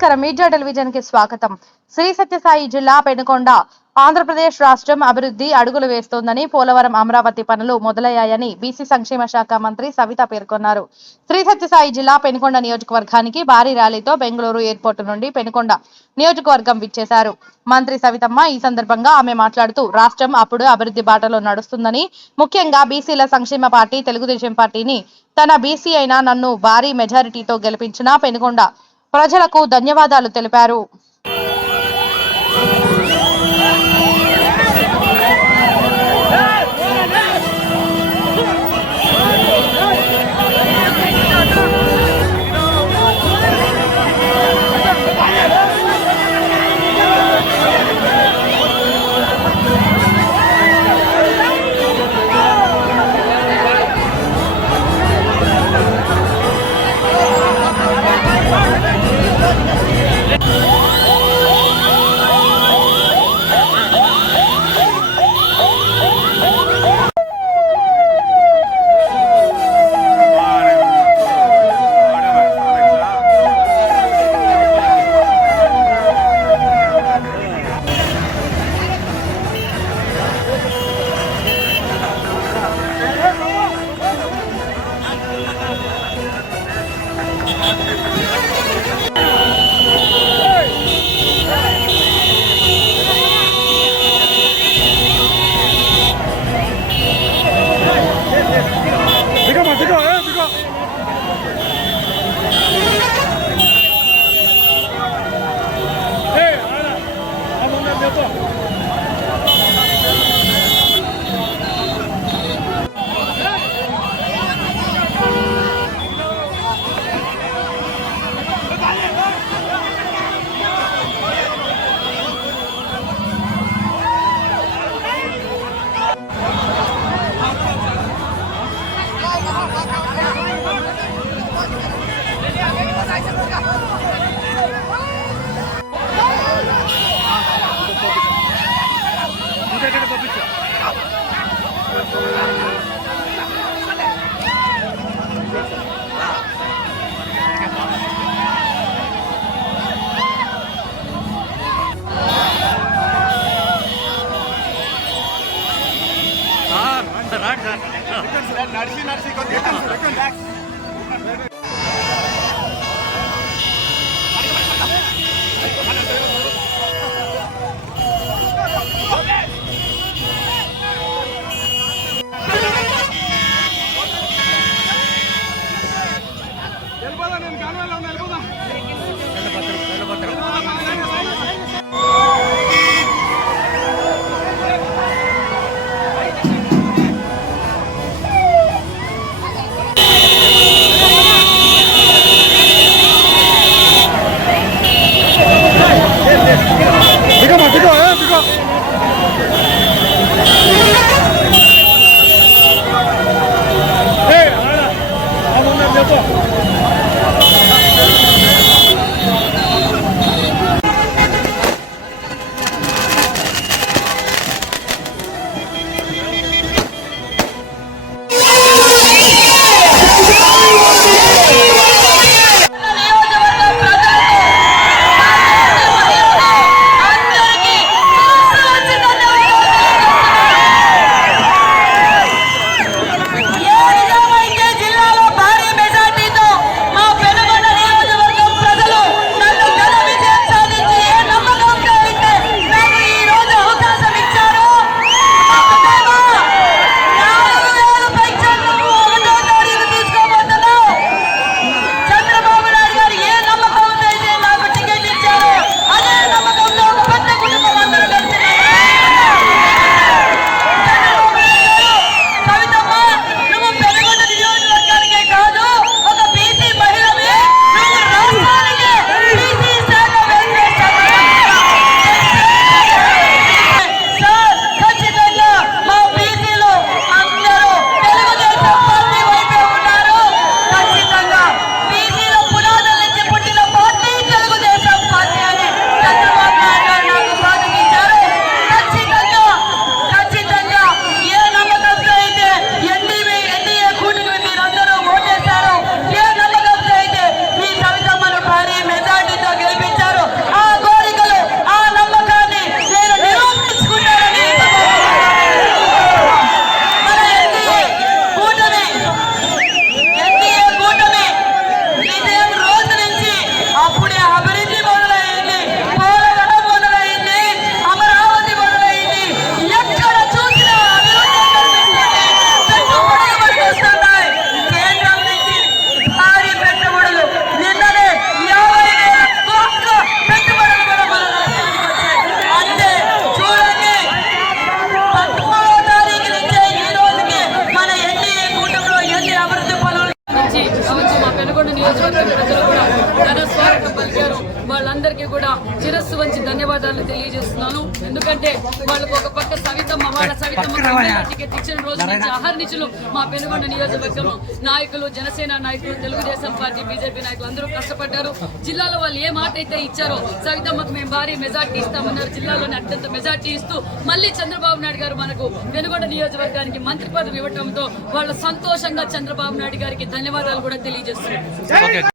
నమస్కారం media television కి స్వాగతం। శ్రీ సత్యసాయి జిల్లా పెనుకొండ ఆంధ్రప్రదేశ్ రాష్ట్రం అభివృద్ధి అడుగులు వేస్తోందని పోలవరం అమరావతి పనులు మొదలయ్యాయని బీసీ సంక్షేమ శాఖ మంత్రి సవిత పేర్కొన్నారు। శ్రీ సత్యసాయి జిల్లా పెనుకొండ నియోజకవర్గానికి భారీ ర్యాలీతో బెంగళూరు ఎయిర్పోర్ట్ నుండి పెనుకొండ నియోజకవర్గం విచ్చేశారు। మంత్రి సవితమ్మ ఈ సందర్భంగా ఆమె మాట్లాడుతూ రాష్ట్రం అప్పుడు అభివృద్ధి బాటలో నడుస్తుందని, ముఖ్యంగా బీసీల సంక్షేమ పార్టీ తెలుగుదేశం పార్టీని తన బీసీ అయిన నన్ను భారీ మెజారిటీతో గెలిపించిన పెనుకొండ ప్రజలకు ధన్యవాదాలు తెలిపారు। తెలియజేస్తున్నాను. ఎందుకంటే వాళ్ళకు ఒక పక్క సవితమ్మ టికెట్ ఇచ్చిన రోజు నుంచి అహర్నిశలు మా పెనుగొండ నియోజకవర్గం నాయకులు, జనసేన నాయకులు, తెలుగుదేశం పార్టీ, బీజేపీ నాయకులు అందరూ కష్టపడ్డారు. జిల్లాలో వాళ్ళు ఏ మాట అయితే ఇచ్చారో సవితమ్మకు మేము భారీ మెజార్టీ ఇస్తామన్నారు. జిల్లాలోని అత్యంత మెజార్టీ ఇస్తూ మళ్ళీ చంద్రబాబు నాయుడు గారు మనకు పెనుగొండ నియోజకవర్గానికి మంత్రి పదవి ఇవ్వడంతో వాళ్ళు సంతోషంగా చంద్రబాబు నాయుడు గారికి ధన్యవాదాలు కూడా తెలియజేస్తున్నారు.